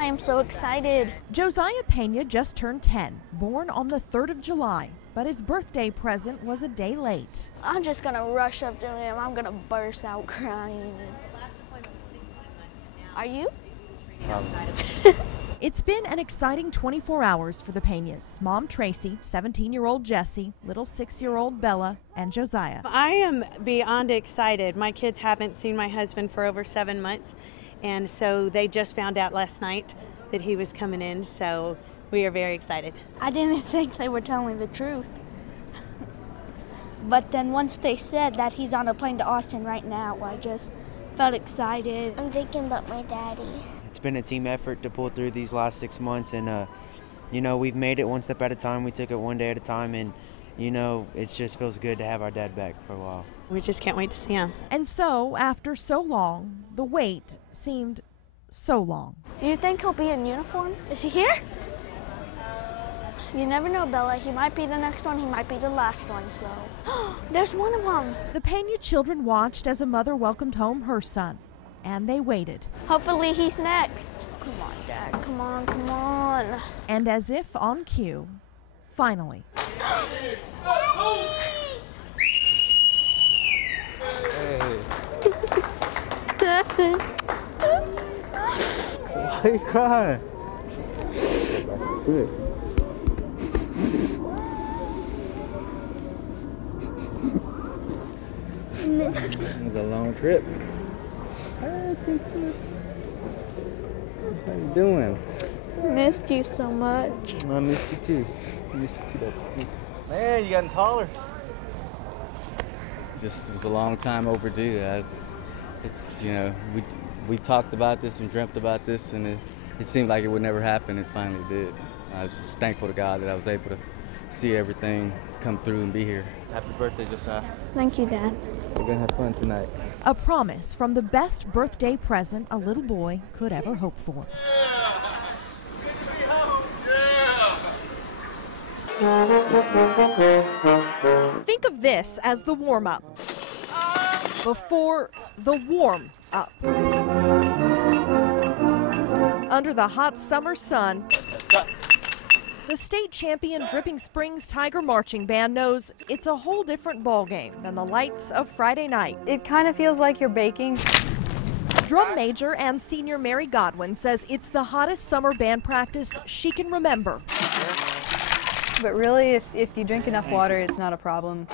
I am so excited. Josiah Pena just turned 10, born on the 3rd of July, but his birthday present was a day late. I'm just gonna rush up to him. I'm gonna burst out crying. Are you? It's been an exciting 24 hours for the Penas. Mom Tracy, 17-year-old Jesse, little 6-year-old Bella, and Josiah. I am beyond excited. My kids haven't seen my husband for over 7 months, and so they just found out last night that he was coming in, so we are very excited. I didn't think they were telling the truth. But then once they said that he's on a plane to Austin right now, I just felt excited. I'm thinking about my daddy. It's been a team effort to pull through these last 6 months, and you know, we've made it one step at a time. We took it one day at a time, and you know, it just feels good to have our dad back for a while. We just can't wait to see him. And so, after so long, the wait seemed so long. Do you think he'll be in uniform? Is he here? You never know, Bella. He might be the next one. He might be the last one, so. There's one of them. The Pena children watched as a mother welcomed home her son, and they waited. Hopefully he's next. Come on, Dad. Come on, come on. And as if on cue, finally. Why are you crying? Good. It was a long trip. Hi, Princess. How you doing? Missed you so much. I missed you too. Man, you gotten taller. It was a long time overdue. It's you know, we talked about this and dreamt about this, and it seemed like it would never happen. It finally did. I was just thankful to God that I was able to see everything come through and be here. Happy birthday, Josiah. Thank you, Dad. We're gonna have fun tonight. A promise from the best birthday present a little boy could ever hope for. Think of this as the warm-up before the warm-up. Under the hot summer sun, the state champion Dripping Springs Tiger Marching Band knows it's a whole different ballgame than the lights of Friday night. It kind of feels like you're baking. Drum major and senior Mary Godwin says it's the hottest summer band practice she can remember. But really, if you drink enough water, it's not a problem.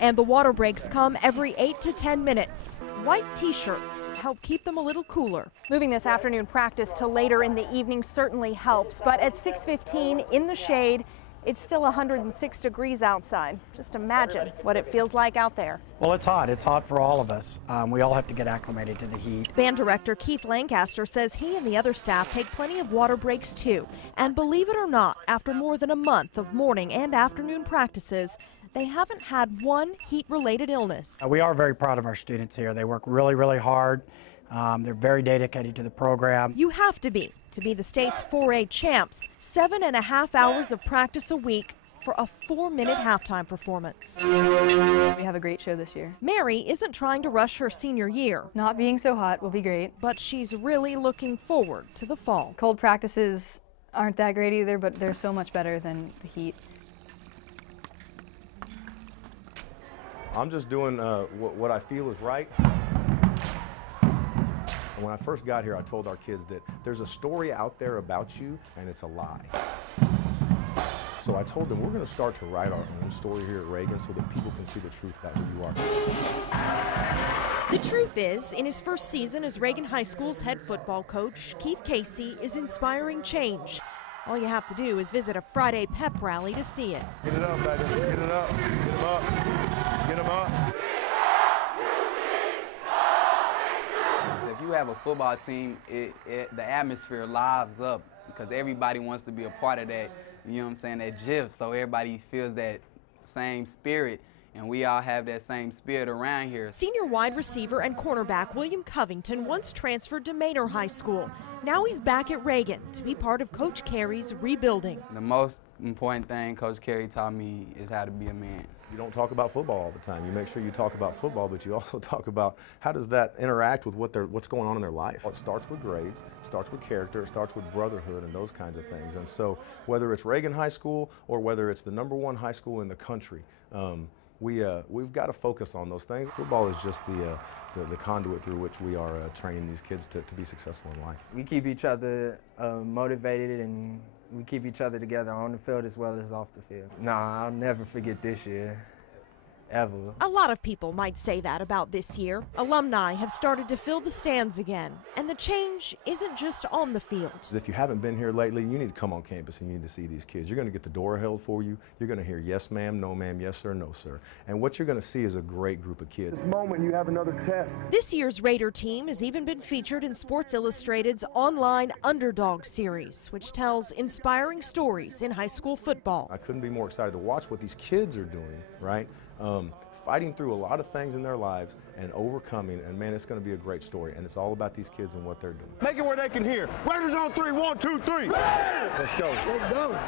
And the water breaks come every 8 to 10 minutes. White t-shirts help keep them a little cooler. Moving this afternoon practice to later in the evening certainly helps, but at 6:15 in the shade, it's still 106 degrees outside. Just imagine what it feels like out there. Well, it's hot. It's hot for all of us. We all have to get acclimated to the heat. Band director Keith Lancaster says he and the other staff take plenty of water breaks too. And believe it or not, after more than a month of morning and afternoon practices, they haven't had one heat-related illness. We are very proud of our students here. They work really, really hard. They're very dedicated to the program. You have to be the state's 4A champs. 7.5 hours of practice a week for a 4-minute halftime performance. We have a great show this year. Mary isn't trying to rush her senior year. Not being so hot will be great. But she's really looking forward to the fall. Cold practices aren't that great either, but they're so much better than the heat. I'm just doing what I feel is right. And when I first got here, I told our kids that there's a story out there about you, and it's a lie. So I told them we're going to start to write our own story here at Reagan so that people can see the truth about who you are. The truth is, in his first season as Reagan High School's head football coach, Keith Casey is inspiring change. All you have to do is visit a Friday pep rally to see it. Get it up, baby. Get it up. Get them up. Get them up. If you have a football team, the atmosphere lives up because everybody wants to be a part of that, you know what I'm saying, that GIF, so everybody feels that same spirit, and we all have that same spirit around here. Senior wide receiver and cornerback William Covington once transferred to Manor High School. Now he's back at Reagan to be part of Coach Carey's rebuilding. The most important thing Coach Carey taught me is how to be a man. You don't talk about football all the time. You make sure you talk about football, but you also talk about how does that interact with what's going on in their life. It starts with grades, it starts with character, it starts with brotherhood and those kinds of things. And so whether it's Reagan High School or whether it's the #1 high school in the country, we've got to focus on those things. Football is just the conduit through which we are training these kids to be successful in life. We keep each other motivated, and we keep each other together on the field as well as off the field. Nah, I'll never forget this year, ever. A lot of people might say that about this year. Alumni have started to fill the stands again, and the change isn't just on the field. If you haven't been here lately, you need to come on campus and you need to see these kids. You're going to get the door held for you. You're going to hear yes ma'am, no ma'am, yes sir, no sir. And what you're going to see is a great group of kids. This moment you have another test. This year's Raider team has even been featured in Sports Illustrated's online Underdog series, which tells inspiring stories in high school football. I couldn't be more excited to watch what these kids are doing, right? Fighting through a lot of things in their lives and overcoming, and man, it's going to be a great story, and it's all about these kids and what they're doing. Make it where they can hear. Raiders on 3, 1, 2, 3. Let's go. Let's go.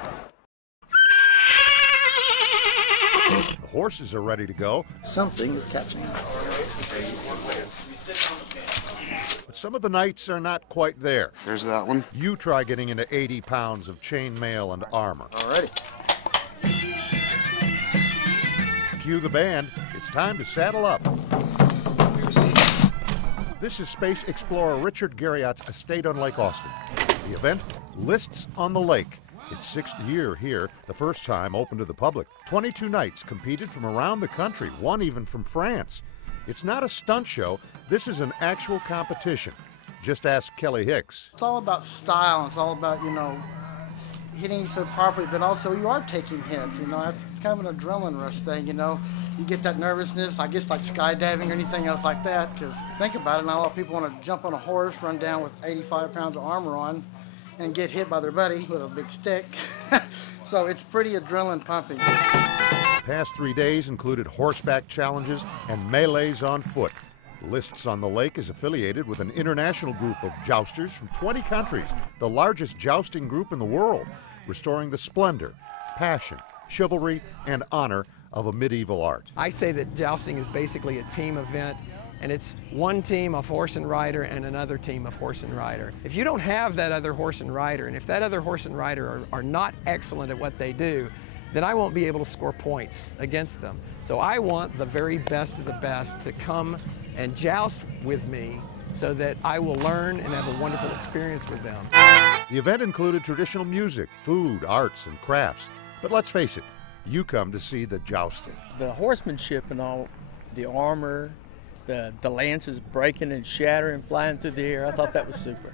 The horses are ready to go. Something is catching them. But some of the nights are not quite there. There's that one. You try getting into 80 pounds of chainmail and armor. Alrighty. Cue the band. It's time to saddle up. This is Space Explorer Richard Garriott's estate on Lake Austin. The event, Lists on the Lake. Its 6th year here, the first time open to the public. 22 knights competed from around the country, one even from France. It's not a stunt show. This is an actual competition. Just ask Kelly Hicks. It's all about style. It's all about, hitting each other properly, but also you are taking hits. It's kind of an adrenaline rush thing. You get that nervousness, I guess, like skydiving or anything else like that. Because think about it, not a lot of people want to jump on a horse, run down with 85 pounds of armor on, and get hit by their buddy with a big stick. So it's pretty adrenaline pumping. The past 3 days included horseback challenges and melees on foot. Lists on the Lake is affiliated with an international group of jousters from 20 countries, the largest jousting group in the world, restoring the splendor, passion, chivalry, and honor of a medieval art. I say that jousting is basically a team event, and it's one team of horse and rider and another team of horse and rider. If you don't have that other horse and rider, and if that other horse and rider are not excellent at what they do, then I won't be able to score points against them. So I want the very best of the best to come and joust with me so that I will learn and have a wonderful experience with them. The event included traditional music, food, arts, and crafts. But let's face it, you come to see the jousting. The horsemanship and all, the armor, the lances breaking and shattering, flying through the air, I thought that was super.